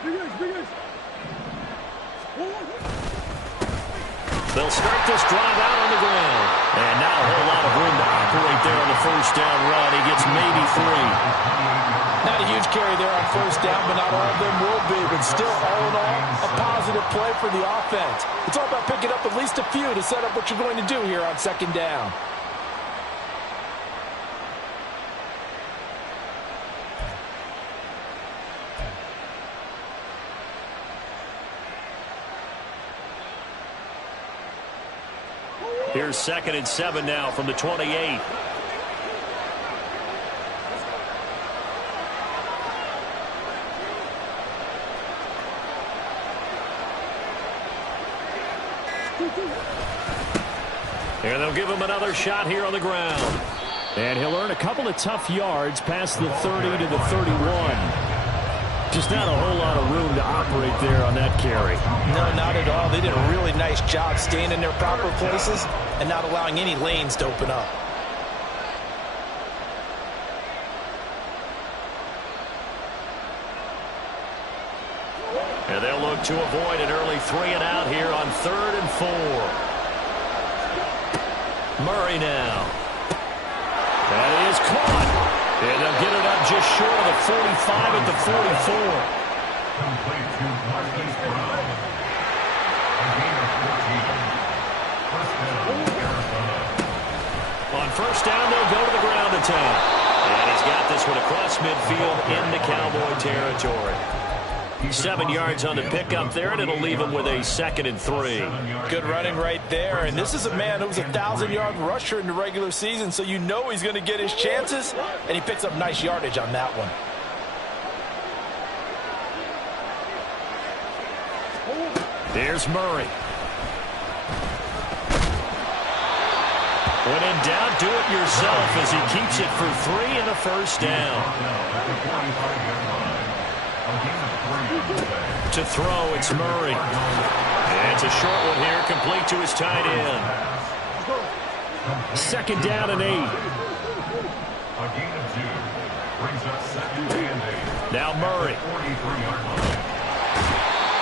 They'll start this drive out on the ground. And not a whole lot of room to operate there on the first down run. He gets maybe 3. Not a huge carry there on first down, but not all of them will be. But still, all in all, a positive play for the offense. It's all about picking up at least a few to set up what you're going to do here on second down. Here's 2nd and 7 now from the 28. And they'll give him another shot here on the ground. And he'll earn a couple of tough yards past the 30 to the 31. Just not a whole lot of room to operate there on that carry. No, not at all. They did a really nice job staying in their proper places and not allowing any lanes to open up. And they'll look to avoid an early 3 and out here on 3rd and 4. Murray now. That is caught. And they'll get it up just short of the 45 at the 44. On first down, they'll go to the ground attack. And he's got this one across midfield into Cowboy territory. 7 yards on the pickup there, and it'll leave him with a 2nd and 3. Good running right there, and this is a man who was a 1,000-yard rusher in the regular season, so you know he's going to get his chances, and he picks up nice yardage on that one. There's Murray. When in doubt, do it yourself as he keeps it for 3 and a first down. To throw, it's Murray. And it's a short one here, complete to his tight end. 2nd down and 8. Now Murray.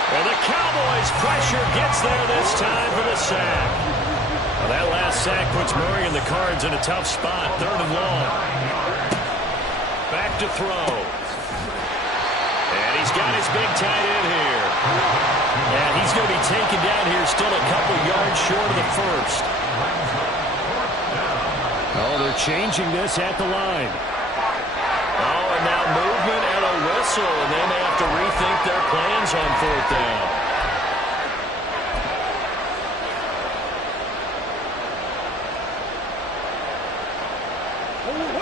And the Cowboys' pressure gets there this time for the sack. Well, that last sack puts Murray and the Cards in a tough spot, 3rd and long. Back to throw. And he's got his big tight end here. And he's going to be taken down here still a couple yards short of the first. Oh, they're changing this at the line. Oh, and now movement and a whistle, and they may have to rethink their plans on 4th down.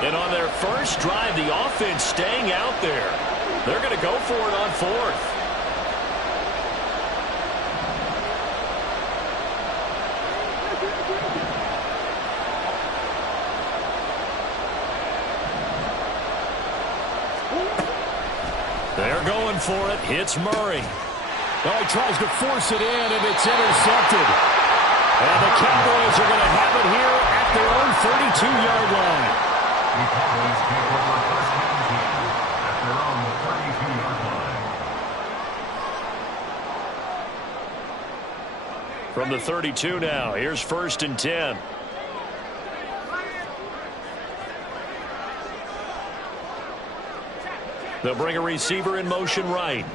And on their first drive, the offense staying out there. They're going to go for it on 4th. They're going for it. Hits Murray. Oh, he tries to force it in, and it's intercepted. And the Cowboys are going to have it here at their own 32-yard line. The Cowboys take over first down at their own 32-yard line. From the 32 now, here's 1st and 10. They'll bring a receiver in motion right.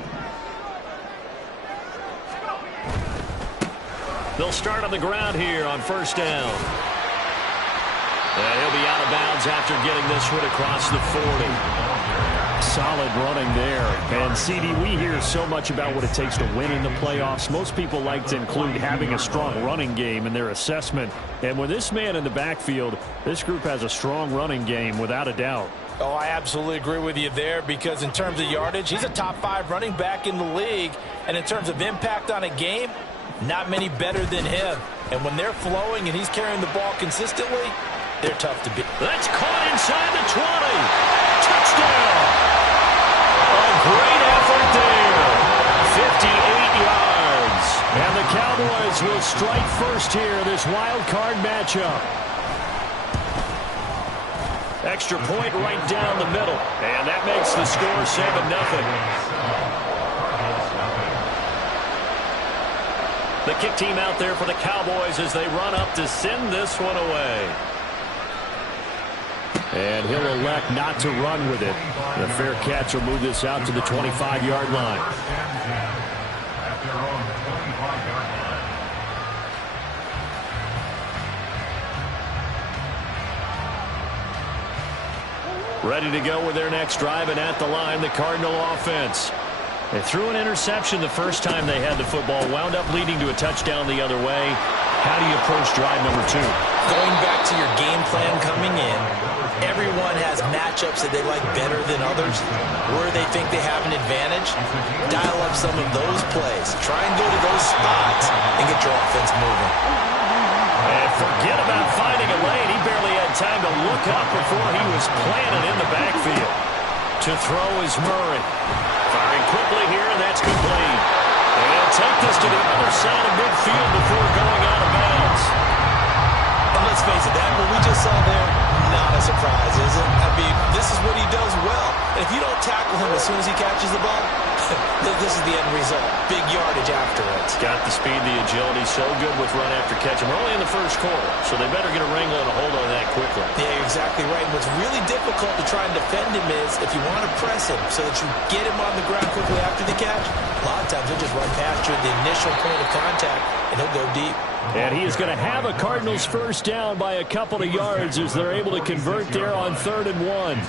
They'll start on the ground here on 1st down. And he'll be out of bounds after getting this one across the 40. Solid running there. And, CD, we hear so much about what it takes to win in the playoffs. Most people like to include having a strong running game in their assessment. And with this man in the backfield, this group has a strong running game without a doubt. Oh, I absolutely agree with you there, because in terms of yardage, he's a top 5 running back in the league. And in terms of impact on a game, not many better than him. And when they're flowing and he's carrying the ball consistently, they're tough to beat. That's caught inside the 20. Touchdown. A great effort there. 58 yards. And the Cowboys will strike first here, this wild card matchup. Extra point right down the middle. And that makes the score 7-0. The kick team out there for the Cowboys as they run up to send this one away. And he'll elect not to run with it. The fair catch will move this out to the 25-yard line. Ready to go with their next drive, and at the line, the Cardinal offense. They threw an interception the first time they had the football, wound up leading to a touchdown the other way. How do you approach drive number 2? Going back to your game plan coming in, everyone has matchups that they like better than others, where they think they have an advantage. Dial up some of those plays. Try and go to those spots and get your offense moving. And forget about finding a lane. He barely had time to look up before he was planted in the backfield. To throw is Murray. Firing quickly here, and that's complete. And he'll take this to the other side of midfield before going out of bounds. And let's face it, that what we just saw there, not a surprise, is it? I mean, this is what he does well. And if you don't tackle him as soon as he catches the ball, this is the end result. Big yardage afterwards. Got the speed, the agility, so good with run after catch. And we're only in the first quarter, so they better get a wrangle and a hold on that quickly. Yeah, you're exactly right. And what's really difficult to try and defend him is if you want to press him so that you get him on the ground quickly after the catch, a lot of times he'll just run past you at the initial point of contact, and he'll go deep. And he is going to have a Cardinals first down by a couple of yards as they're able to convert there on 3rd and 1.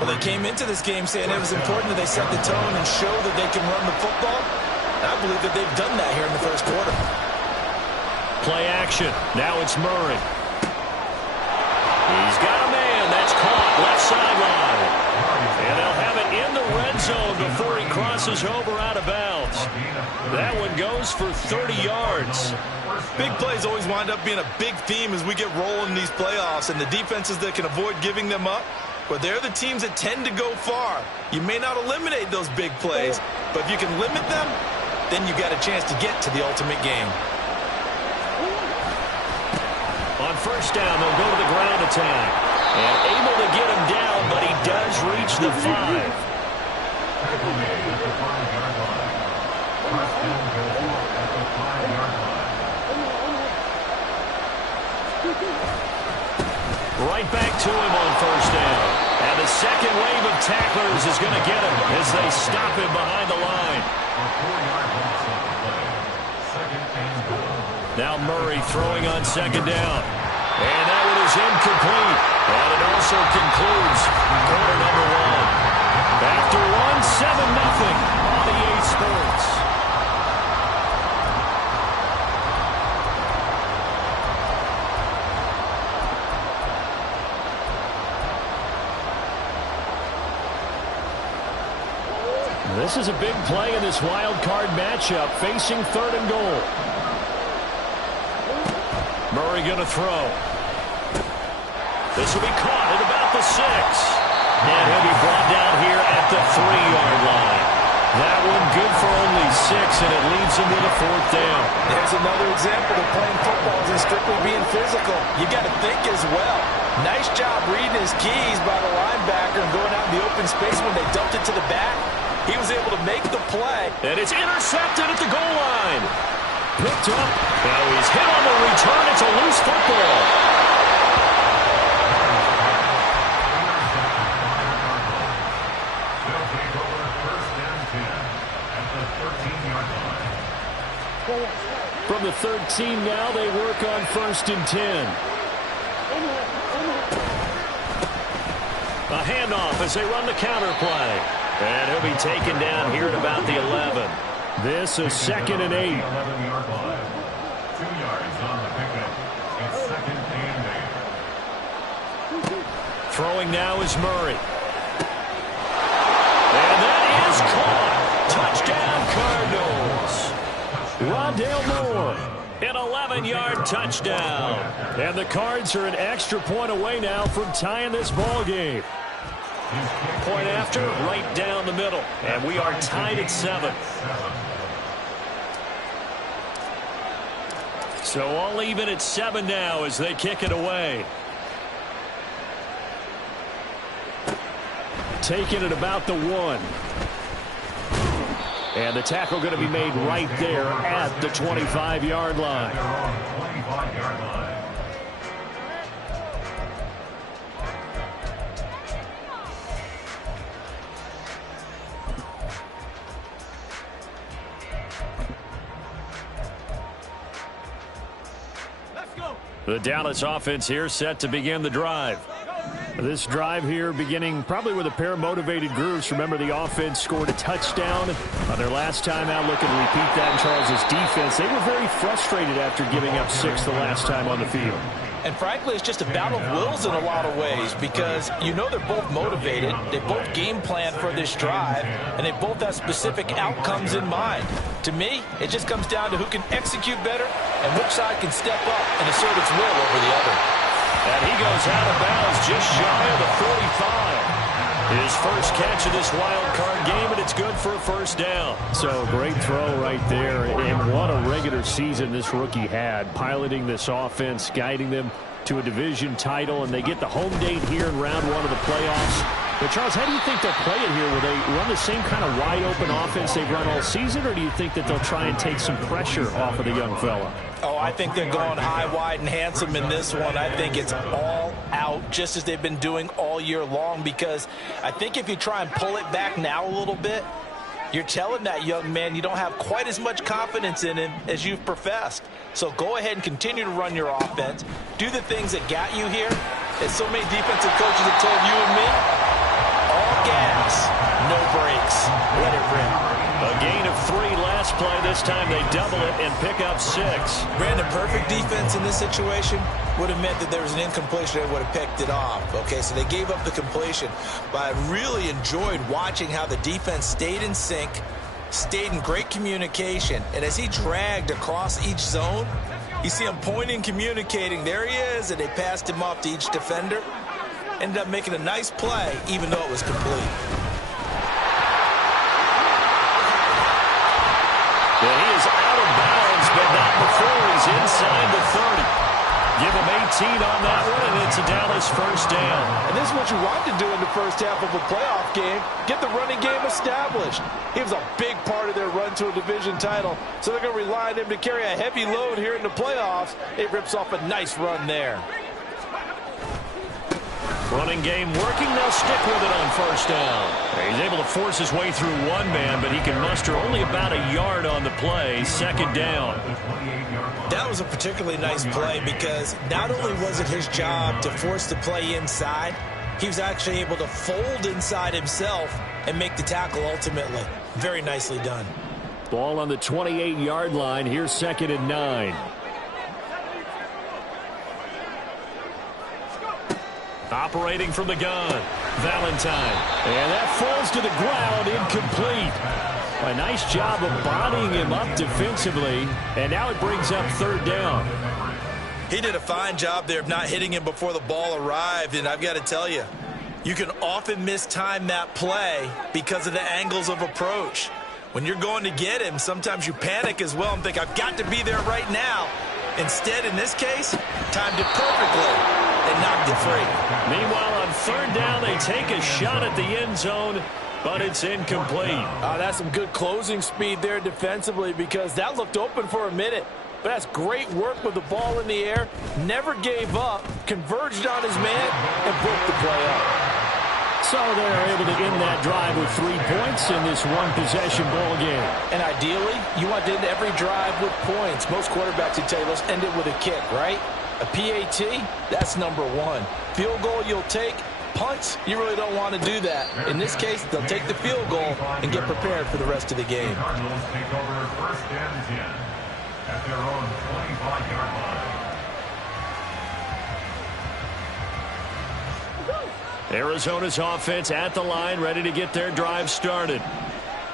Well, they came into this game saying it was important that they set the tone and show that they can run the football. And I believe that they've done that here in the first quarter. Play action. Now it's Murray. He's got a man. That's caught. Left sideline. And they'll have it in the red zone before he crosses over out of bounds. That one goes for 30 yards. Big plays always wind up being a big theme as we get rolling in these playoffs, and the defenses that can avoid giving them up, but they're the teams that tend to go far. You may not eliminate those big plays, but if you can limit them, then you got a chance to get to the ultimate game. On first down, they'll go to the ground attack. And able to get him down, but he does reach the 5. Right back to him on first down. And the second wave of tacklers is going to get him as they stop him behind the line. Now Murray throwing on second down. And that one is incomplete. And it also concludes quarter number 1. After 7-0 on EA Sports. This is a big play in this wild card matchup, facing 3rd and goal. Murray going to throw. This will be caught at about the 6. And he'll be brought down here at the 3-yard line. That one good for only 6, and it leaves him with a 4th down. There's another example of playing football isn't strictly being physical. You got to think as well. Nice job reading his keys by the linebacker and going out in the open space when they dumped it to the back. He was able to make the play. And it's intercepted at the goal line. Picked up. Now he's hit on the return. It's a loose football. From the 13 now, they work on 1st and 10. A handoff as they run the counter play. And he'll be taken down here at about the 11. This is 2nd and 8. 11-yard line. 2 yards on the pickup. It's 2nd and 8. Throwing now is Murray. And that is caught. Touchdown, Cardinals. Rondale Moore. An 11-yard touchdown. And the Cards are an extra point away now from tying this ball game. Point after, right down the middle. And we are tied at 7. So all even at 7 now as they kick it away. Taking it about the 1. And the tackle going to be made right there at the 25-yard line. At their own 25-yard line. The Dallas offense here set to begin the drive. This drive here beginning probably with a pair of motivated grooves. Remember, the offense scored a touchdown on their last time out. Looking to repeat that in Charles' defense. They were very frustrated after giving up 6 the last time on the field. And frankly, it's just a battle of wills in a lot of ways because you know they're both motivated. They both game plan for this drive, and they both have specific outcomes in mind. To me, it just comes down to who can execute better and which side can step up and assert its will over the other. And he goes out of bounds just shy of the 45. His first catch of this wild card game, and it's good for a first down. So great throw right there, and what a regular season this rookie had, piloting this offense, guiding them to a division title, and they get the home date here in round 1 of the playoffs. But, Charles, how do you think they'll play it here? Will they run the same kind of wide-open offense they've run all season, or do you think that they'll try and take some pressure off of the young fella? Oh, I think they're going high, wide, and handsome in this one. I think it's all out, just as they've been doing all year long, because I think if you try and pull it back now a little bit, you're telling that young man you don't have quite as much confidence in him as you've professed. So go ahead and continue to run your offense. Do the things that got you here. As so many defensive coaches have told you and me, all gas, no brakes. Let it rip. A gain of 3 last play. This time they double it and pick up 6. Brandon, perfect defense in this situation would have meant that there was an incompletion that would have picked it off. Okay, so they gave up the completion. But I really enjoyed watching how the defense stayed in sync, stayed in great communication. And as he dragged across each zone, you see him pointing, communicating. There he is, and they passed him off to each defender. Ended up making a nice play, even though it was complete. Yeah, he is out of bounds, but not before he's inside the 30. Give him 18 on that one, and it's a Dallas first down. And this is what you want to do in the first half of a playoff game. Get the running game established. He was a big part of their run to a division title, so they're going to rely on him to carry a heavy load here in the playoffs. It rips off a nice run there. Running game working. They'll stick with it on first down. He's able to force his way through one man, but he can muster only about a yard on the play. Second down. That was a particularly nice play because not only was it his job to force the play inside, he was actually able to fold inside himself and make the tackle ultimately. Very nicely done. Ball on the 28-yard line. Here's 2nd and 9. Operating from the gun, Valentine. And that falls to the ground, incomplete. A nice job of bodying him up defensively, and now it brings up 3rd down. He did a fine job there of not hitting him before the ball arrived, and I've got to tell you, you can often mistime that play because of the angles of approach. When you're going to get him, sometimes you panic as well and think, I've got to be there right now. Instead, in this case, timed it perfectly and knocked it free. Meanwhile, on 3rd down, they take a shot at the end zone, but it's incomplete. That's some good closing speed there defensively because that looked open for a minute. But that's great work with the ball in the air. Never gave up, converged on his man, and broke the play up. So they're able to end that drive with 3 points in this one-possession ball game. And ideally, you want to end every drive with points. Most quarterbacks would tell you, let's end it with a kick, right? A PAT, that's number 1. Field goal you'll take. Punts, you really don't want to do that. In this case, they'll take the field goal and get prepared for the rest of the game. Cardinals take over 1st and 10 at their own 25-yard line. Arizona's offense at the line, ready to get their drive started.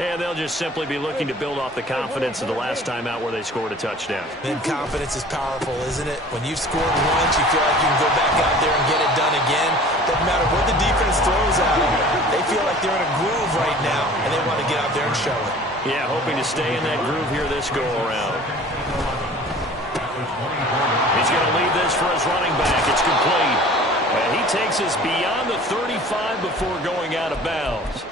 And they'll just simply be looking to build off the confidence of the last time out where they scored a touchdown. And confidence is powerful, isn't it? When you've scored once, you feel like you can go back out there and get it done again. Doesn't matter what the defense throws at them. They feel like they're in a groove right now, and they want to get out there and show it. Yeah, hoping to stay in that groove here this go-around. He's going to lead this for his running back. It's complete. And he takes us beyond the 35 before going out of bounds.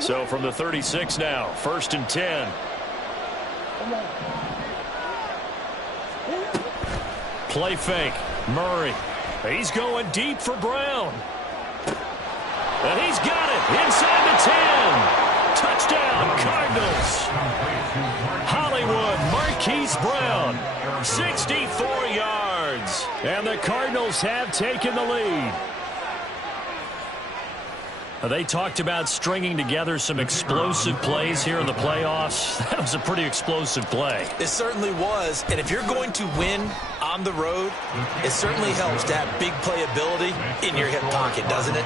So from the 36 now, 1st and 10. Play fake. Murray. He's going deep for Brown. And he's got it inside the 10. Touchdown, Cardinals. Hollywood Marquise Brown, 64 yards. And the Cardinals have taken the lead. They talked about stringing together some explosive plays here in the playoffs. That was a pretty explosive play. It certainly was. And if you're going to win on the road, it certainly helps to have big playability in your hip pocket, doesn't it?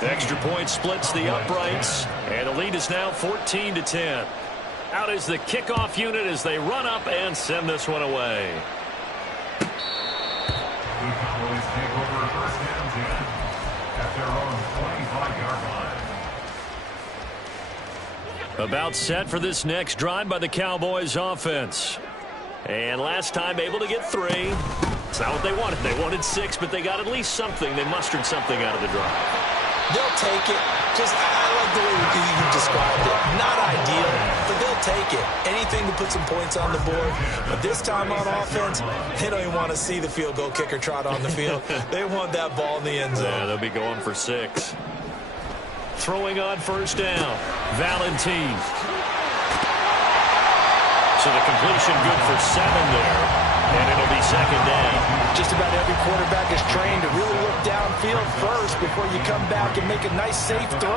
The extra point splits the uprights, and the lead is now 14-10. Out is the kickoff unit as they run up and send this one away. The Cowboys take over 1st and 10 at their own 25-yard line. About set for this next drive by the Cowboys offense. And last time able to get 3. It's not what they wanted. They wanted 6, but they got at least something. They mustered something out of the drive. They'll take it. I like the way you described it. Not ideal, but they'll take it. Anything to put some points on the board. But this time on offense, they don't even want to see the field goal kicker trot on the field. They want that ball in the end zone. Yeah, they'll be going for 6. Throwing on 1st down. Valentine. So the completion good for 7 there. And it'll be 2nd down. Just about every quarterback is trained to really look downfield first before you come back and make a nice, safe throw.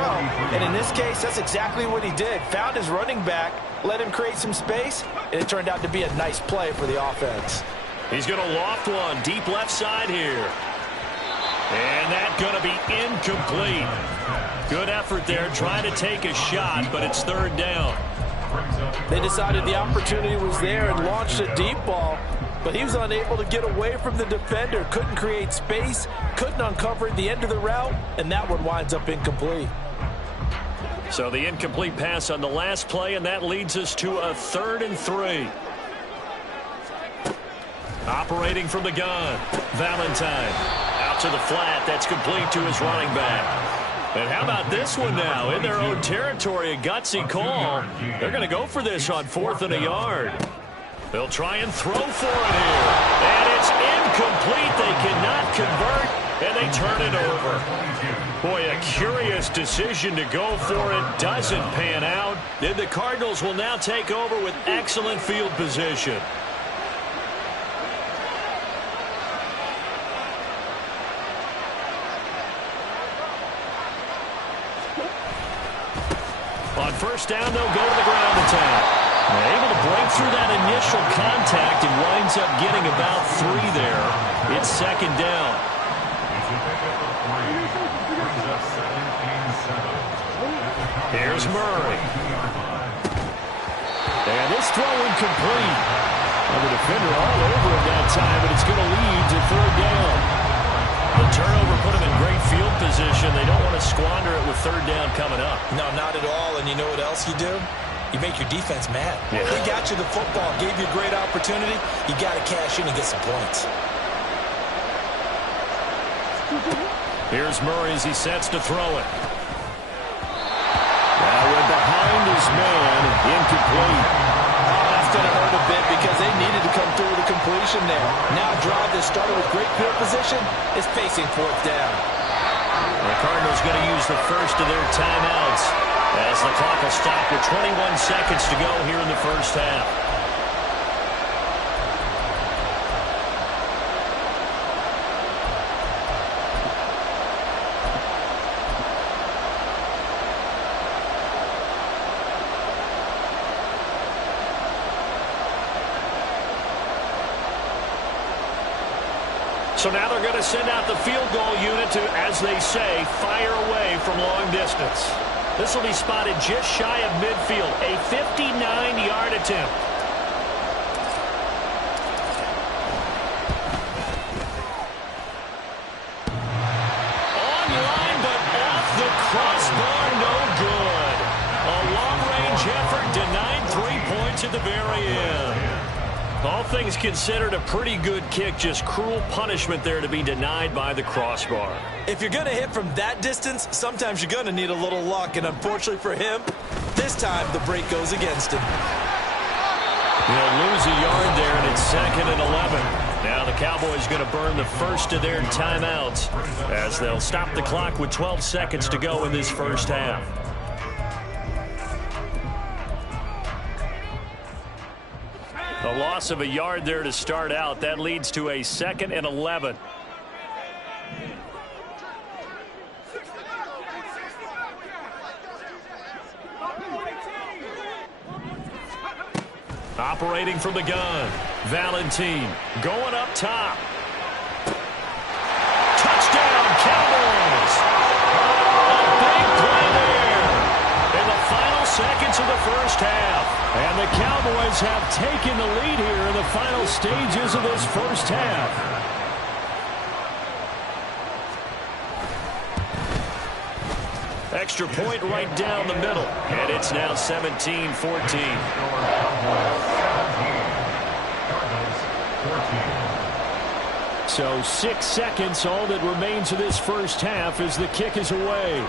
And in this case, that's exactly what he did. Found his running back, let him create some space, and it turned out to be a nice play for the offense. He's going to loft one deep left side here. And that's going to be incomplete. Good effort there, trying to take a shot, but it's 3rd down. They decided the opportunity was there and launched a deep ball, but he was unable to get away from the defender, couldn't create space, couldn't uncover the end of the route, and that one winds up incomplete. So the incomplete pass on the last play, and that leads us to a 3rd and 3. Operating from the gun, Valentine. Out to the flat, that's complete to his running back. And how about this one now? In their own territory, a gutsy call. They're going to go for this on 4th and a yard. They'll try and throw for it here. And it's incomplete. They cannot convert, and they turn it over. Boy, a curious decision to go for it. Doesn't pan out. Then the Cardinals will now take over with excellent field position. On 1st down, they'll go to the ground attack. They're able to break through that initial contact and winds up getting about 3 there. It's 2nd down. Here's Murray. And this throw incomplete. And the defender all over it that time, but it's going to lead to 3rd down. The turnover put them in great field position. They don't want to squander it with 3rd down coming up. No, not at all. And you know what else you do? You make your defense mad. Yeah. They got you the football, gave you a great opportunity. You got to cash in and get some points. Here's Murray as he sets to throw it. Now we're behind his man. Incomplete. That's going to hurt a bit because they needed to come through with a completion there. Now a drive that started with great field position is facing 4th down. The Cardinals going to use the first of their timeouts as the clock will stop with 21 seconds to go here in the 1st half. So now they're going to send out the field goal unit to, as they say, fire away from long distance. This will be spotted just shy of midfield, a 59-yard attempt. Online, but off the crossbar, no good. A long-range effort denied 3 points at the very end. All things considered, a pretty good kick. Just cruel punishment there to be denied by the crossbar. If you're going to hit from that distance, sometimes you're going to need a little luck. And unfortunately for him, this time the break goes against him. He'll lose a yard there, and it's 2nd and 11. Now the Cowboys going to burn the first of their timeouts as they'll stop the clock with 12 seconds to go in this first half. A loss of a yard there to start out. That leads to a 2nd and 11. Operating from the gun, Valentine going up top. Touchdown, Cowboys! A big play there in the final seconds of the first half. And the Cowboys have taken the lead here in the final stages of this first half. Extra point right down the middle. And it's now 17-14. So 6 seconds, all that remains of this first half as the kick is away.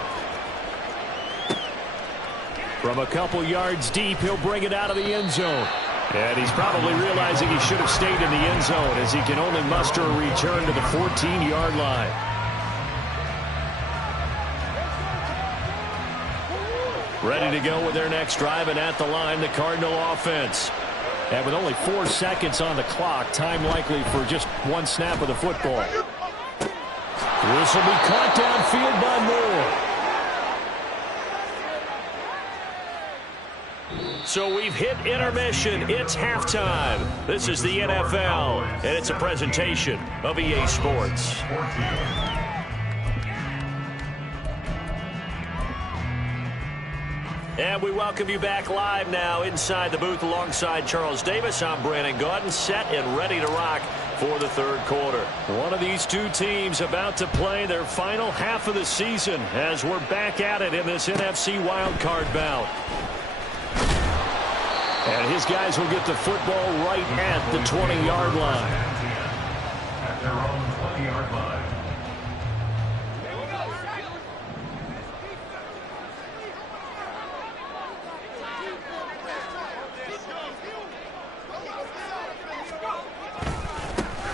From a couple yards deep, he'll bring it out of the end zone. And he's probably realizing he should have stayed in the end zone as he can only muster a return to the 14-yard line. Ready to go with their next drive, and at the line, the Cardinal offense. And with only 4 seconds on the clock, time likely for just one snap of the football. This will be caught downfield by Moore. So we've hit intermission. It's halftime. This is the NFL, and it's a presentation of EA Sports. And we welcome you back live now inside the booth alongside Charles Davis. I'm Brandon Gaudin, set and ready to rock for the third quarter. One of these two teams about to play their final half of the season as we're back at it in this NFC wildcard bout. And his guys will get the football right at the 20-yard line. At their own 20-yard line.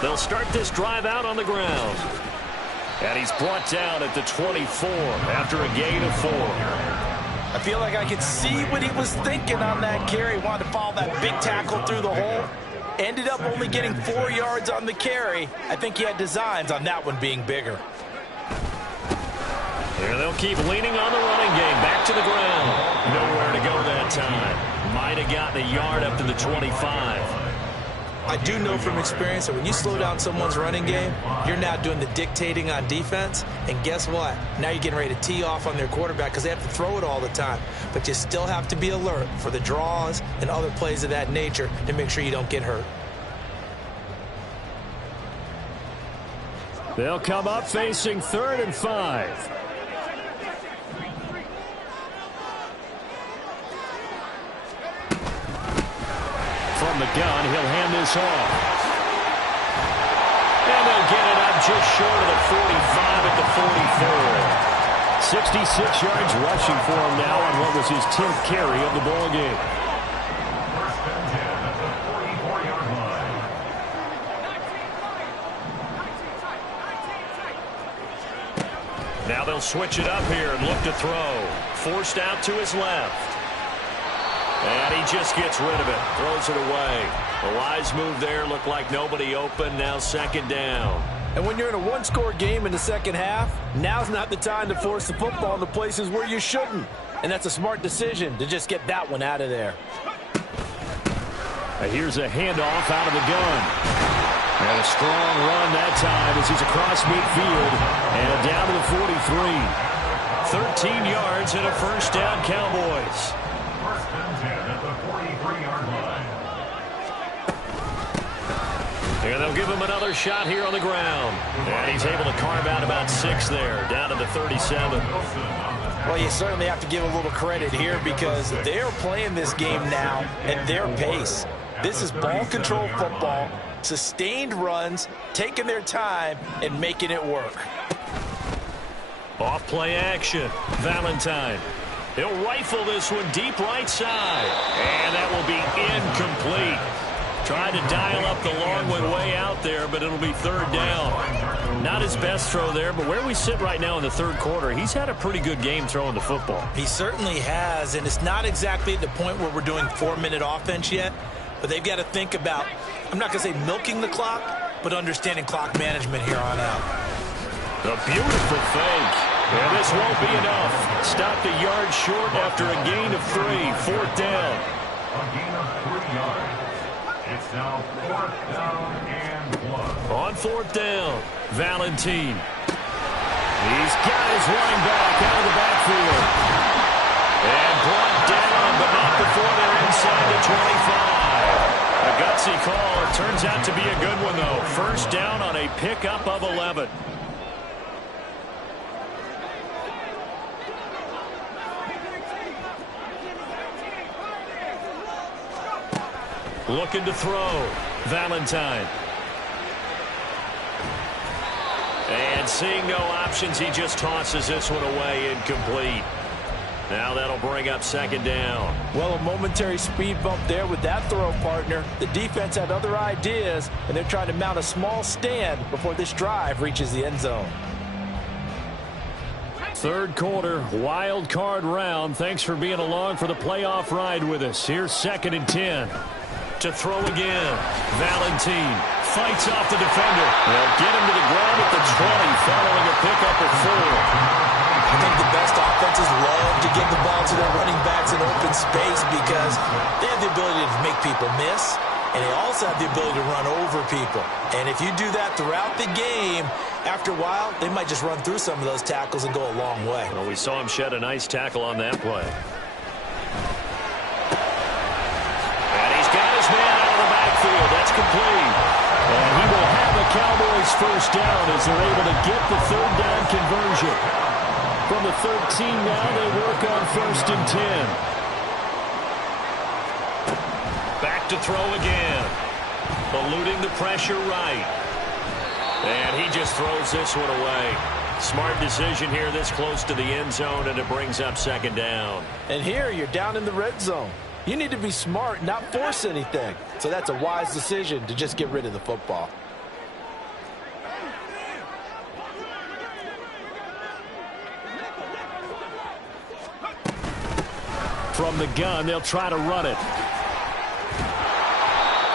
They'll start this drive out on the ground. And he's brought down at the 24 after a gain of 4. I feel like I could see what he was thinking on that carry. Wanted to follow that big tackle through the hole. Ended up only getting 4 yards on the carry. I think he had designs on that one being bigger. Here they'll keep leaning on the running game. Back to the ground. Nowhere to go that time. Might have gotten a yard up to the 25. I do know from experience that when you slow down someone's running game, you're now doing the dictating on defense. And guess what? Now you're getting ready to tee off on their quarterback because they have to throw it all the time. But you still have to be alert for the draws and other plays of that nature to make sure you don't get hurt. They'll come up facing 3rd and 5. From the gun, he'll hand this off. And they'll get it up just short of the 45 at the 44. 66 yards rushing for him now on what was his 10th carry of the ball game. First and 10 at the 44-yard line. Now they'll switch it up here and look to throw. Forced out to his left. And he just gets rid of it. Throws it away. The wise move there. Looked like nobody open. Now 2nd down. And when you're in a one-score game in the second half, now's not the time to force the football in the places where you shouldn't. And that's a smart decision to just get that one out of there. Here's a handoff out of the gun. And a strong run that time as he's across midfield. And down to the 43. 13 yards and a first down, Cowboys. First and 10 at the 43-yard line. And they'll give him another shot here on the ground. And he's able to carve out about 6 there, down to the 37. Well, you certainly have to give a little credit here because they're playing this game now at their pace. This is ball control football, sustained runs, taking their time, and making it work. Off play action. Valentine. He'll rifle this one deep right side. And that will be incomplete. Tried to dial up the long one way out there, but it'll be third down. Not his best throw there, but where we sit right now in the third quarter, he's had a pretty good game throwing the football. He certainly has, and it's not exactly at the point where we're doing 4-minute offense yet, but they've got to think about, I'm not going to say milking the clock, but understanding clock management here on out. A beautiful fake. And this won't be enough. Stopped a yard short after a gain of 3. Fourth down. A gain of 3 yards. It's now 4th down and 1. On 4th down, Valentine. He's got his running back out of the backfield. And brought down, but not before they're inside the 25. A gutsy call. It turns out to be a good one, though. First down on a pickup of 11. Looking to throw. Valentine. And seeing no options, he just tosses this one away, incomplete. Now that'll bring up second down. Well, a momentary speed bump there with that throw, partner. The defense had other ideas, and they're trying to mount a small stand before this drive reaches the end zone. Third quarter, wild card round. Thanks for being along for the playoff ride with us. Here's 2nd and 10. To throw again. Valentine fights off the defender. They'll get him to the ground at the 20 following a pickup of 4. I think the best offenses love to get the ball to their running backs in open space because they have the ability to make people miss, and they also have the ability to run over people. And if you do that throughout the game, after a while, they might just run through some of those tackles and go a long way. Well, we saw him shed a nice tackle on that play. That's complete. And he will have a Cowboys first down as they're able to get the third down conversion. From the 13 now, they work on 1st and 10. Back to throw again. Eluding the pressure right. And he just throws this one away. Smart decision here this close to the end zone, and it brings up second down. And here you're down in the red zone. You need to be smart, not force anything. So that's a wise decision to just get rid of the football. From the gun, they'll try to run it.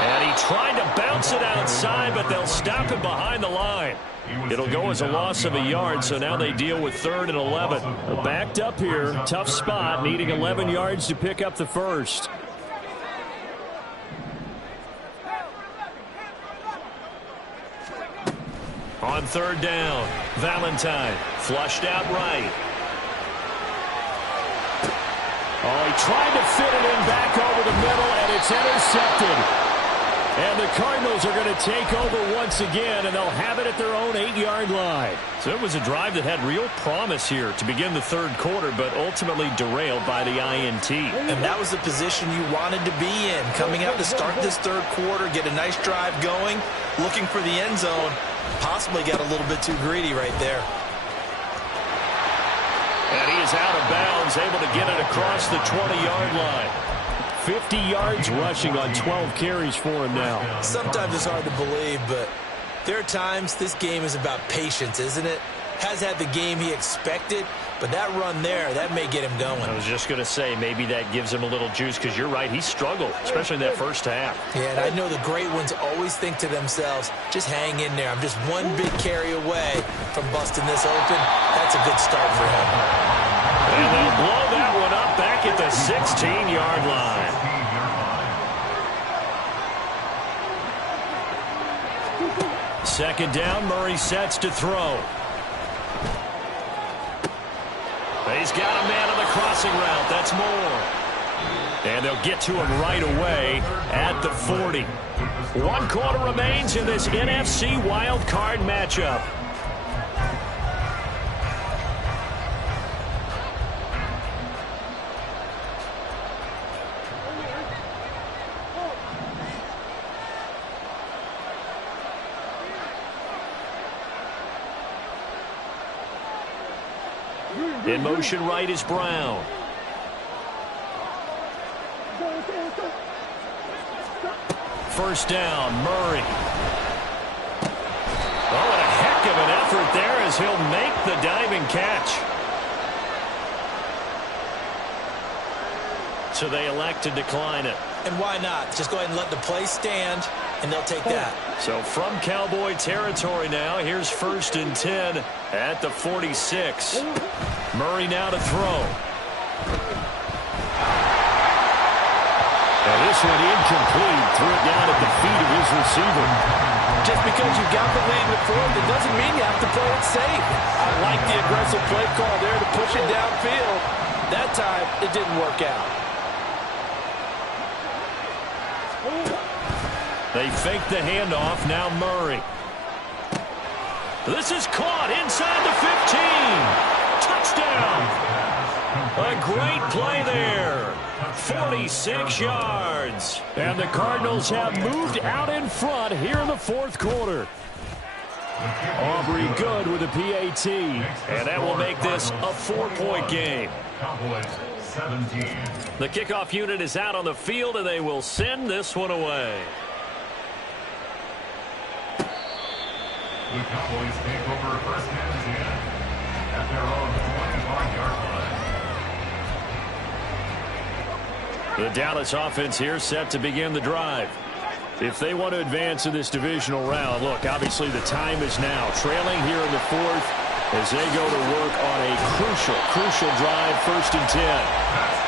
And he tried to bounce it outside, but they'll stop him behind the line. It'll go as a loss of a yard, so now they deal with 3rd and 11. They're backed up here. Tough spot, needing 11 yards to pick up the first. On 3rd down, Valentine flushed out right. Oh, he tried to fit it in back over the middle, and it's intercepted. And the Cardinals are going to take over once again, and they'll have it at their own 8-yard line. So it was a drive that had real promise here to begin the third quarter, but ultimately derailed by the INT. And that was the position you wanted to be in. Coming out to start this third quarter, get a nice drive going, looking for the end zone. Possibly got a little bit too greedy right there. And he is out of bounds, able to get it across the 20-yard line. 50 yards rushing on 12 carries for him now. Sometimes it's hard to believe, but there are times this game is about patience, isn't it? Has had the game he expected, but that run there, that may get him going. I was just going to say, maybe that gives him a little juice, because you're right, he struggled, especially in that first half. Yeah, and I know the great ones always think to themselves, just hang in there. I'm just one big carry away from busting this open. That's a good start for him. And they'll blow that one up back at the 16-yard line. Second down, Murray sets to throw. He's got a man on the crossing route. That's more. And they'll get to him right away at the 40. 1 quarter remains in this NFC wild card matchup. In motion right is Brown. First down, Murray. Oh, and a heck of an effort there as he'll make the diving catch. So they elect to decline it. And why not? Just go ahead and let the play stand, and they'll take that. So from Cowboy territory now, here's 1st and 10 at the 46. Murray now to throw. And this one incomplete. Threw it down at the feet of his receiver. Just because you got the lead in the fourth, it doesn't mean you have to play it safe. I like the aggressive play call there to push it downfield. That time, it didn't work out. They fake the handoff. Now Murray. This is caught inside the 15. Touchdown. A great play there. 46 yards. And the Cardinals have moved out in front here in the fourth quarter. Aubrey good with a PAT. And that will make this a 4-point game. Cowboys 17. The kickoff unit is out on the field, and they will send this one away. The Cowboys take over 1st and 10 at their own 25-yard line. The Dallas offense here set to begin the drive. If they want to advance in this divisional round, look, obviously the time is now. Trailing here in the fourth as they go to work on a crucial drive, 1st and 10.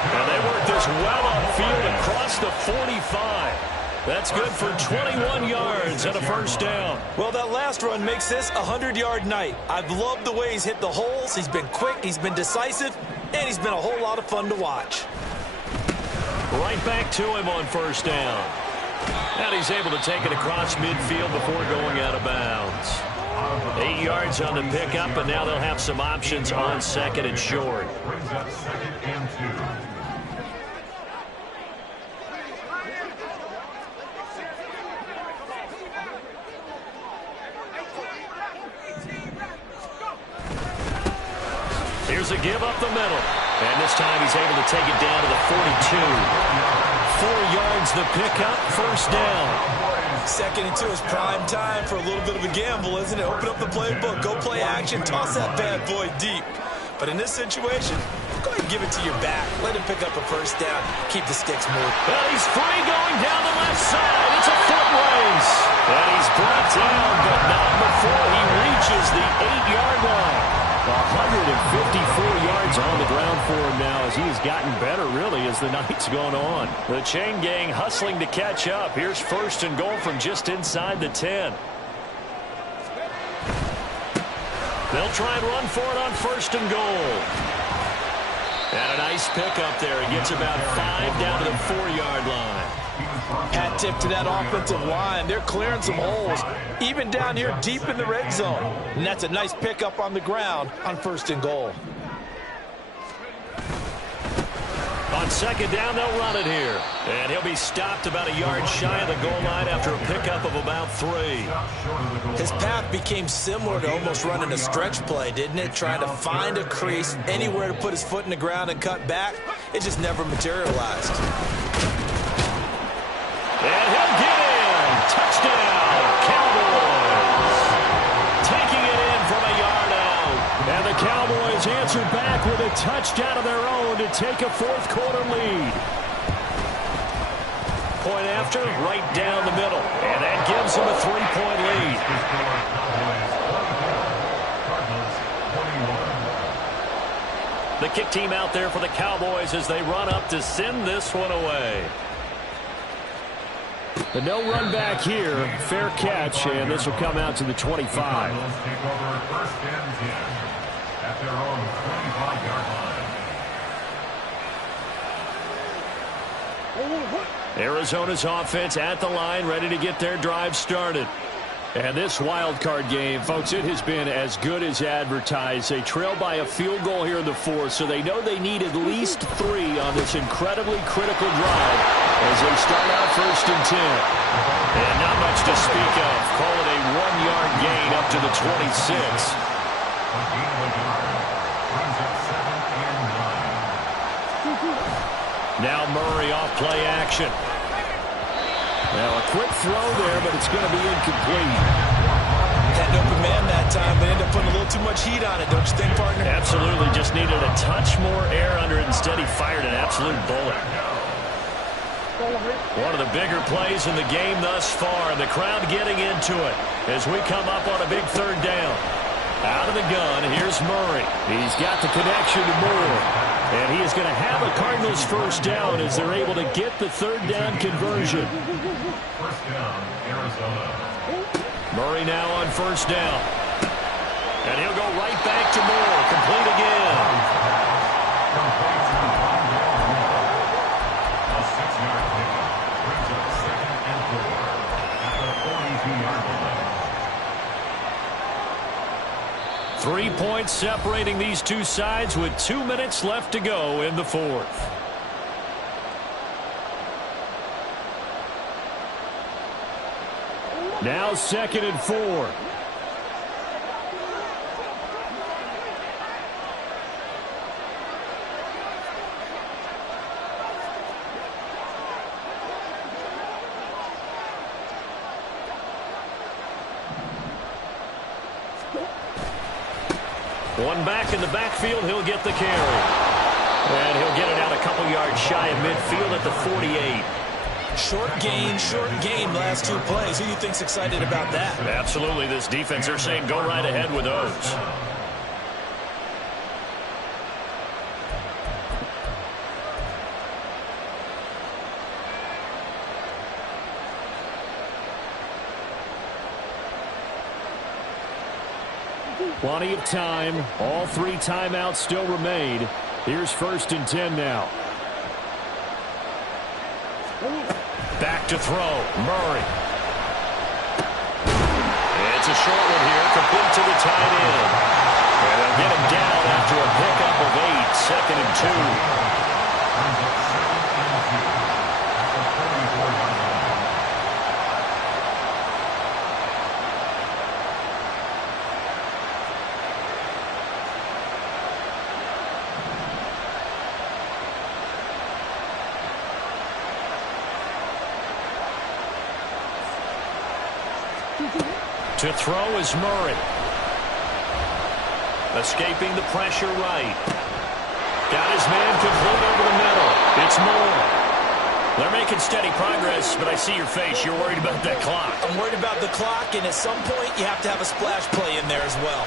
And they work this well upfield across the 45. That's good for 21 yards and a 1st down. Well, that last run makes this a 100-yard night. I've loved the way he's hit the holes. He's been quick, he's been decisive, and he's been a whole lot of fun to watch. Right back to him on 1st down. And he's able to take it across midfield before going out of bounds. 8 yards on the pickup, and now they'll have some options on 2nd and short. Brings up 2nd and 2. Here's a give up the middle. And this time he's able to take it down to the 42. 4 yards the pickup, 1st down. 2nd and 2 is prime time for a little bit of a gamble, isn't it? Open up the playbook, go play action, toss that bad boy deep. But in this situation, go ahead and give it to your back. Let him pick up a 1st down. Keep the sticks moving. Well, he's free going down the left side. It's a foot race. And he's brought down, but not before he reaches the 8-yard line. 154 yards on the ground for him now as he has gotten better, really, as the night's gone on. The chain gang hustling to catch up. Here's 1st and goal from just inside the 10. They'll try and run for it on 1st and goal. And a nice pickup there. He gets about 5 down to the 4-yard line. Hat tip to that offensive line. They're clearing some holes, even down here deep in the red zone. And that's a nice pickup on the ground on 1st and goal. On 2nd down, they'll run it here. And he'll be stopped about a yard shy of the goal line after a pickup of about 3. His path became similar to almost running a stretch play, didn't it? Trying to find a crease, anywhere to put his foot in the ground and cut back. It just never materialized. And he'll get in. Touchdown, Cowboys. Taking it in from a yard out. And the Cowboys answer back with a touchdown of their own to take a fourth-quarter lead. Point after, right down the middle. And that gives them a 3-point lead. The kick team out there for the Cowboys as they run up to send this one away. The no run back here, fair catch, and this will come out to the 25. Take over 1st and 10 at their own 25-yard line. Arizona's offense at the line, ready to get their drive started. And this wild card game, folks, it has been as good as advertised. They trail by a field goal here in the fourth, so they know they need at least 3 on this incredibly critical drive as they start out 1st and 10. And not much to speak of. Call it a 1-yard gain up to the 26. A gain of a yard brings up Now Murray off play action. Now a quick throw there, but it's going to be incomplete. Had an open man that time, but ended up putting a little too much heat on it, don't you think, partner? Absolutely. Just needed a touch more air under it. Instead, he fired an absolute bullet. One of the bigger plays in the game thus far. The crowd getting into it as we come up on a big third down. Out of the gun, here's Murray. He's got the connection to Moore. And he is going to have a Cardinals first down as they're able to get the third down conversion. First down, Arizona. Murray now on first down. And he'll go right back to Moore. Complete again. Complete to Rondale. A 6-yard pickup brings up 2nd and 4 at the 42-yard line. 3 points separating these two sides with 2 minutes left to go in the fourth. Now 2nd and 4. One back in the backfield, he'll get the carry. And he'll get it out a couple yards shy of midfield at the 48. Short gain last 2 plays. Who do you think's excited about that? Absolutely. This defense, they're saying go right ahead with those. Plenty of time. All 3 timeouts still remain. Here's 1st and 10 now. Back to throw. Murray. It's a short one here. Complete to the tight end. And they'll get him down after a pickup of 8. 2nd and 2. To throw is Murray. Escaping the pressure right. Got his man complete over the middle. It's Moore. They're making steady progress, but I see your face. You're worried about that clock. I'm worried about the clock, and at some point, you have to have a splash play in there as well.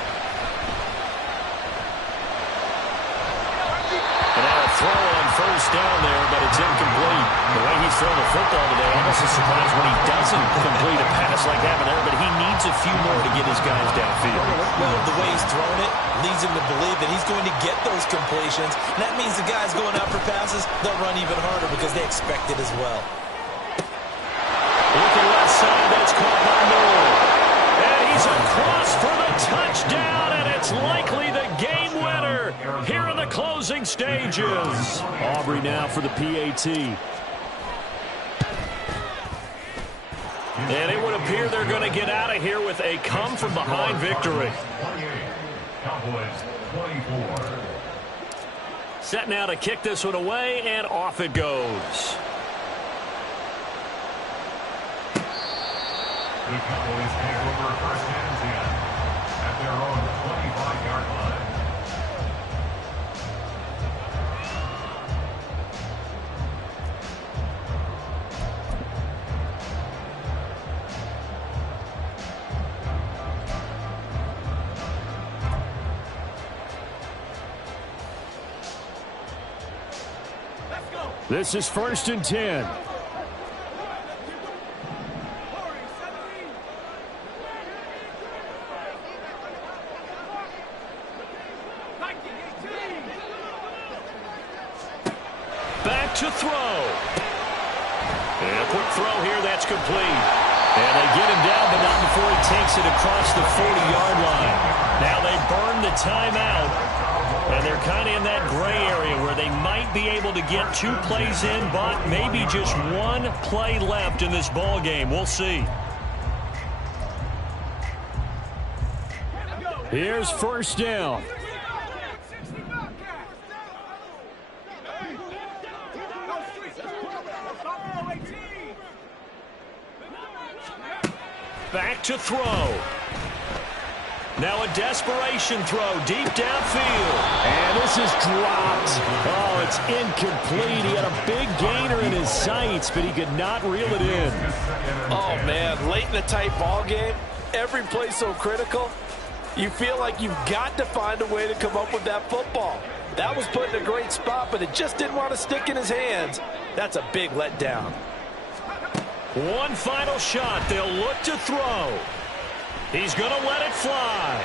And now a throw on first down there, but it's incomplete. The way he's thrown the football today, almost a surprise when he doesn't complete a pass like that there, but he needs a few more to get his guys downfield. Well, the way he's thrown it leads him to believe that he's going to get those completions. And that means the guys going out for passes, they'll run even harder because they expect it as well. Looking left side, that's caught by Moore. And he's across for the touchdown, and it's likely the game winner here in the closing stages. Aubrey now for the PAT. And it would appear they're going to get out of here with a come-from-behind victory. Cowboys 24. Set now to kick this one away, and off it goes. The Cowboys take over 1st and 10 at their own 25-yard line. This is 1st and 10. Back to throw. And a quick throw here, that's complete. And they get him down, but not before he takes it across the 40-yard line. Now they burn the timeout, and they're kind of in that gray area where they might be able to get 2 plays in, but maybe just 1 play left in this ball game. We'll see. Here's 1st down. to throw. Now a desperation throw deep downfield. And this is dropped. Oh, it's incomplete. He had a big gainer in his sights, but he could not reel it in. Oh, man, late in a tight ball game, every play so critical, you feel like you've got to find a way to come up with that football. That was put in a great spot, but it just didn't want to stick in his hands. That's a big letdown. One final shot. They'll look to throw. He's going to let it fly.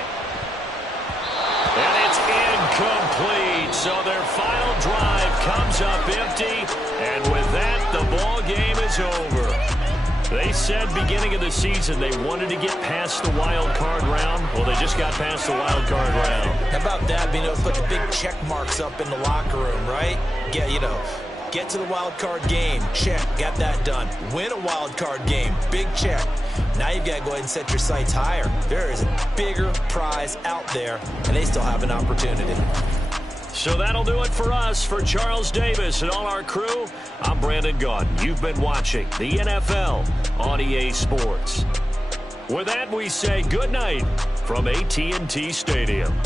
And it's incomplete. So their final drive comes up empty. And with that, the ball game is over. They said beginning of the season they wanted to get past the wild card round. Well, they just got past the wild card round. How about that, being able to put the big check marks up in the locker room, right? Get to the wild card game. Check. Got that done. Win a wild card game. Big check. Now you've got to go ahead and set your sights higher. There is a bigger prize out there, and they still have an opportunity. So that'll do it for us. For Charles Davis and all our crew, I'm Brandon Gaudin. You've been watching the NFL on EA Sports. With that, we say good night from AT&T Stadium.